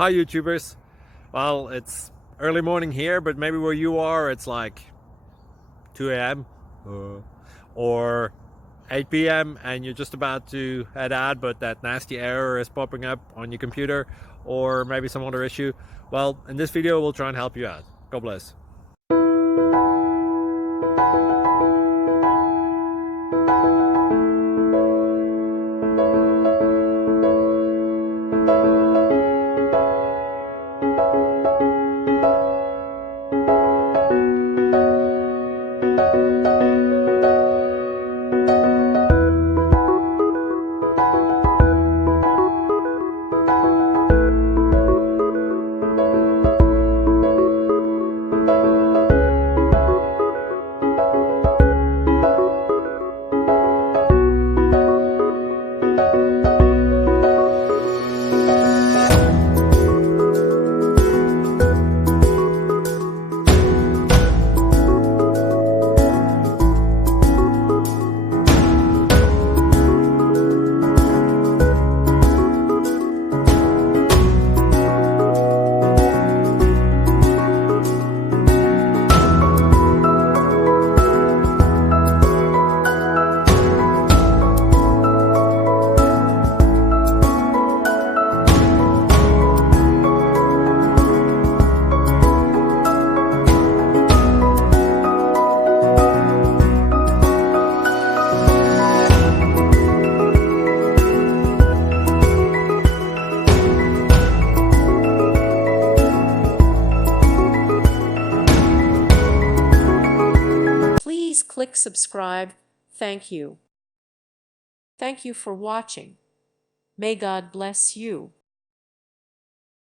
Hi YouTubers. Well, it's early morning here, but maybe where you are it's like 2 a.m. or 8 p.m. and you're just about to head out, but that nasty error is popping up on your computer, or maybe some other issue. Well, in this video we'll try and help you out. God bless. Please click subscribe. Thank you. Thank you for watching. May God bless you.